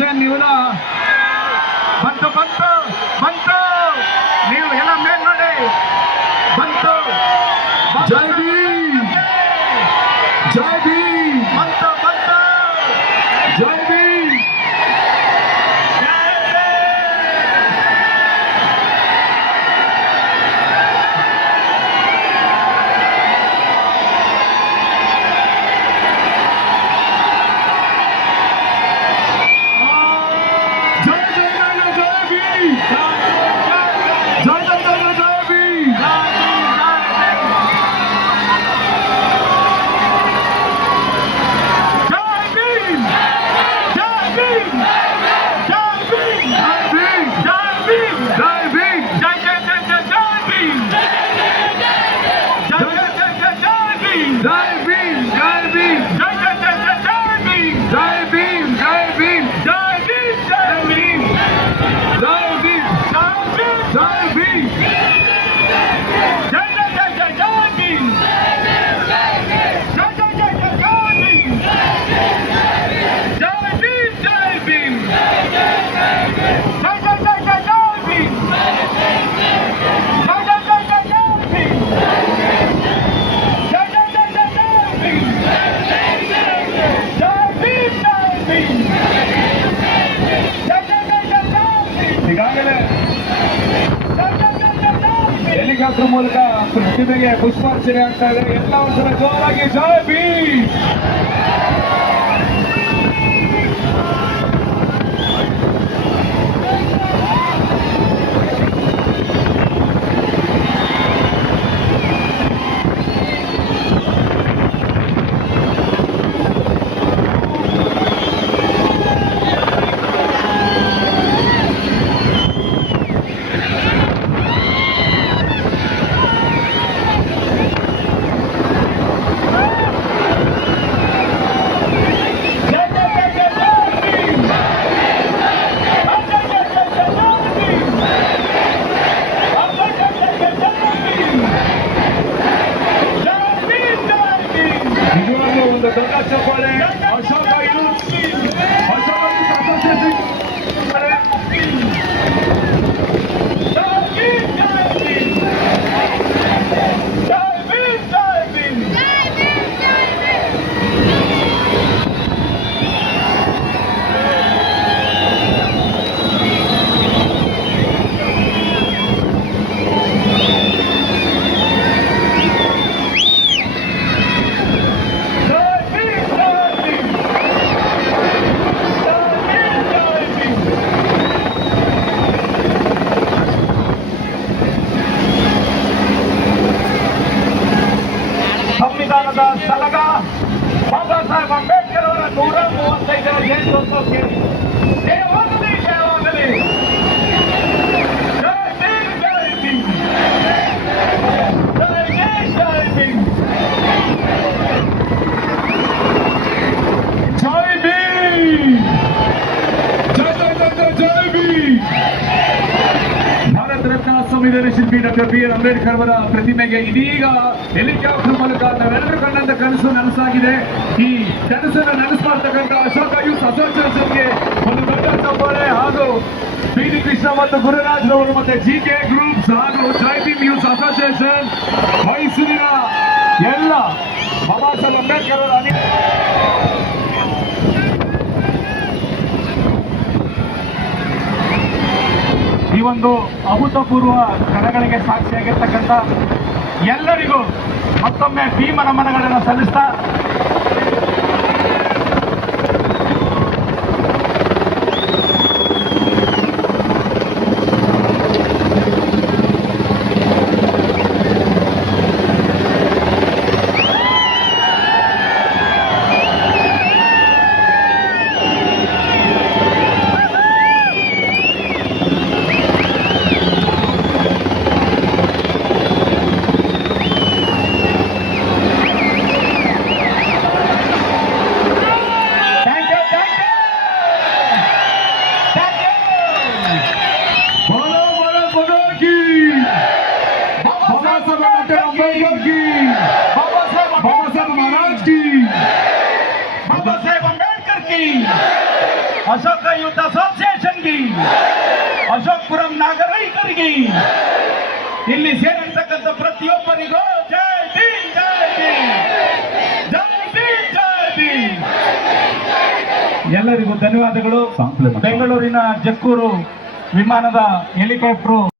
Constitution ಇವನ ಬಂತು ಬಂತು ಬಂತು, ನೀವು ಎಲ್ಲ ಮೇಲ್ ನೋಡಿ ಬಂತು. ಜೈ ಭೀಮ್, ಜೈ ಭೀಮ್, ಬಂತು ಬಂತು, ಜೈ ಭೀಮ್. ಹೆಲಿಕಾಪ್ಟರ್ ಮೂಲಕ ಪ್ರತಿಮೆಗೆ ಪುಷ್ಪಾರ್ಚನೆ ಆಗ್ತಾ ಇದೆ. ಎಲ್ಲ ಒಂದ್ಸಲ ಜೋರಾಗಿ ಜೈ ಭೀಮ್. ದೊಡ್ಡ ಚಪ್ಪಾಳೆ ಅಶೋಕ ಯೂತ್ ಅಸೋಸಿಯೇಷನ್. ಸಂವಿಧಾನದ ಸಲಗ ಬಾಬಾ ಸಾಹೇಬ್ ಅಂಬೇಡ್ಕರ್ ಅವರ 135ರ ಜಯಂತ್ಯೋತ್ಸವಕ್ಕೆ ಜಯವಾಗಲಿ ಜಯವಾಗಲಿ. ಜೈ ಭೀಮ್, ಜೈ ಭೀಮ್, ಜೈ ಜೈ ಜೈ ಭೀಮ್, ಜೈ ಭೀಮ್, ಜೈ ಜೈ ಜೈ ಜೈ ಜೈ ಭೀಮ್. ಭಾರತ ರತ್ನ ಸಂವಿಧಾನ ಶಿಲ್ಪಿ ಡಾಕ್ಟರ್ ಬಿ.ಆರ್. ಅಂಬೇಡ್ಕರ್ ಅವರ ಪ್ರತಿಮೆಗೆ ಇದೀಗ ಹೆಲಿಕಾಪ್ಟರ್ ಮೂಲಕ ನಾವೆಲ್ಲರೂ ಕಂಡಂತ ಕನಸು ನನಸಾಗಿದೆ. ಈ ಕನಸನ್ನು ನನಸು ಅಶೋಕ ಯೂತ್ ಅಸೋಸಿಯೇಷನ್ಗೆ ಒಂದು ದೊಡ್ಡ ಚಪ್ಪಾಳೆ ಹಾಗೂ ಬಿ.ಡಿ. ಕೃಷ್ಣ ಮತ್ತು ಗುರುರಾಜ್ ರವರು ಮತ್ತೆ ಜಿ.ಕೆ. ಗ್ರೂಪ್ಸ್ ಹಾಗೂ ಜೈ ಭೀಮ್ ಯೂತ್ ಅಸೋಸಿಯೇಷನ್ ಮೈಸೂರಿನ ಎಲ್ಲ ಬಾಬಾ ಸಾಹೇಬ್ ಅಂಬೇಡ್ಕರ್ ಅವರ ಈ ಒಂದು ಅಭೂತಪೂರ್ವ ಕ್ಷಣಗಳಿಗೆ ಸಾಕ್ಷಿಯಾಗಿರ್ತಕ್ಕಂಥ ಎಲ್ಲರಿಗೂ ಮತ್ತೊಮ್ಮೆ ಭೀಮ ನಮನಗಳನ್ನು ಸಲ್ಲಿಸ್ತಾ ಅಶೋಕ ಯೂತ್ ಅಸೋಸಿಯೇಷನ್ಗೆ, ಅಶೋಕ್ಪುರಂ ನಾಗರಿಕರಿಗೆ, ಇಲ್ಲಿ ಸೇರಿರ್ತಕ್ಕಂಥ ಪ್ರತಿಯೊಬ್ಬರಿಗೂ ಜೈ ಭೀಮ್, ಜೈ ಭೀಮ್, ಜೈ ಭೀಮ್, ಜೈ ಭೀಮ್. ಎಲ್ಲರಿಗೂ ಧನ್ಯವಾದಗಳು. ಬೆಂಗಳೂರಿನ ಜಕ್ಕೂರು ವಿಮಾನದ ಹೆಲಿಕಾಪ್ಟರ್